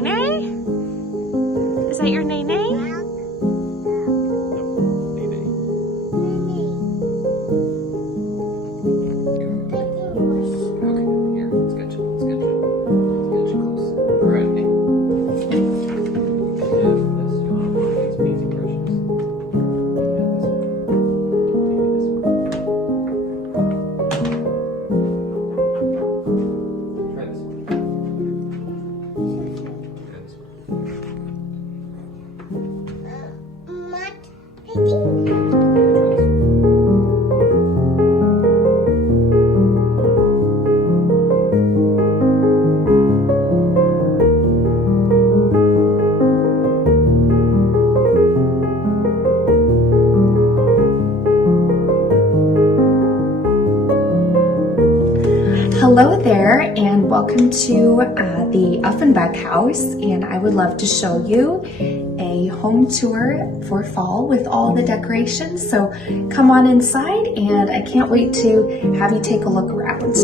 Nene? Is that your Nene? Hello there and welcome to the Offenbach house, and I would love to show you a home tour for fall with all the decorations. So come on inside and I can't wait to have you take a look around.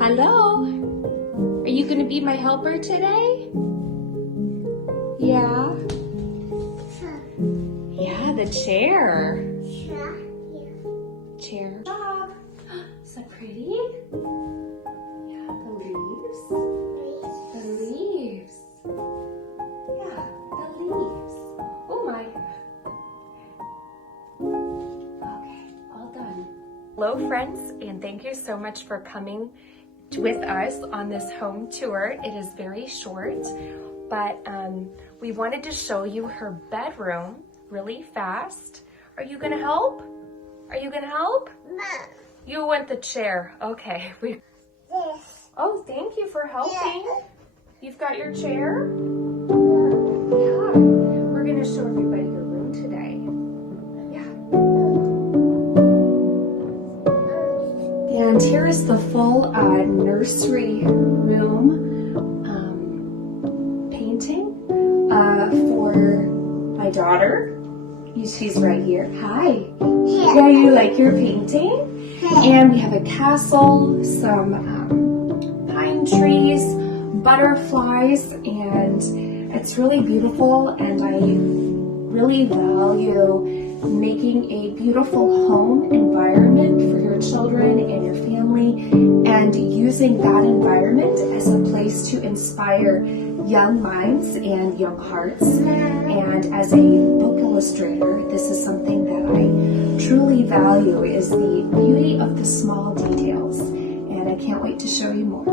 Hello, are you going to be my helper today? Yeah. Yeah, the chair. Chair. Ah, is that pretty? Yeah, the leaves. The leaves. Yeah, the leaves. Oh my. Okay, all done. Hello friends, and thank you so much for coming with us on this home tour. It is very short, but we wanted to show you her bedroom really fast. Are you gonna help? Are you gonna help? No. You want the chair. Okay. Yes. Oh, thank you for helping. Yes. You've got your chair? Yeah. We're gonna show everybody your room today. And here is the full nursery room painting for my daughter. She's right here. Hi. Yeah, you like your painting? And we have a castle, some pine trees, butterflies, and it's really beautiful, and I really value making a beautiful home environment for your children and your family, and using that environment as a place to inspire young minds and young hearts. And as a book illustrator, this is something that I truly value, is the beauty of the small details, and I can't wait to show you more.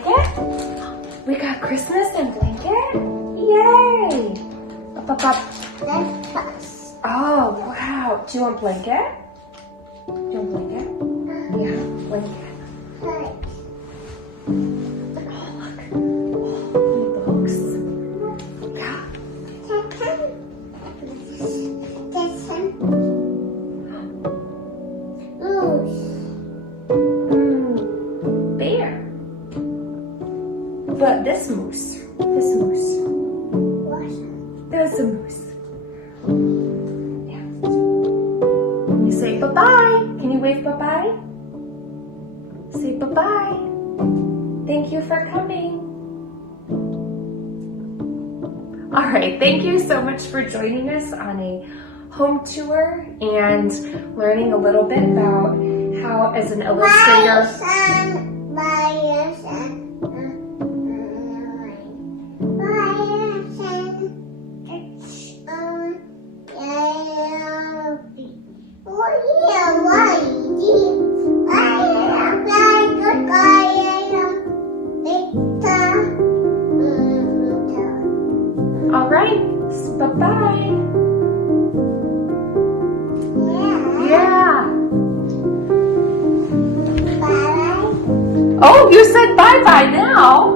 blanket? We got Christmas and blanket? Yay! Up, up, up. Oh, wow. Do you want blanket? Do you want blanket? Yeah, blanket. Oh, look. Oh, books. Yeah. Bear. But this moose. There's a moose. Yeah. Can you say bye-bye? Can you wave bye-bye? Say bye-bye. Thank you for coming. All right, thank you so much for joining us on a home tour and learning a little bit about how, as an illustrator, all right, bye-bye. Yeah. Oh, you said bye-bye now.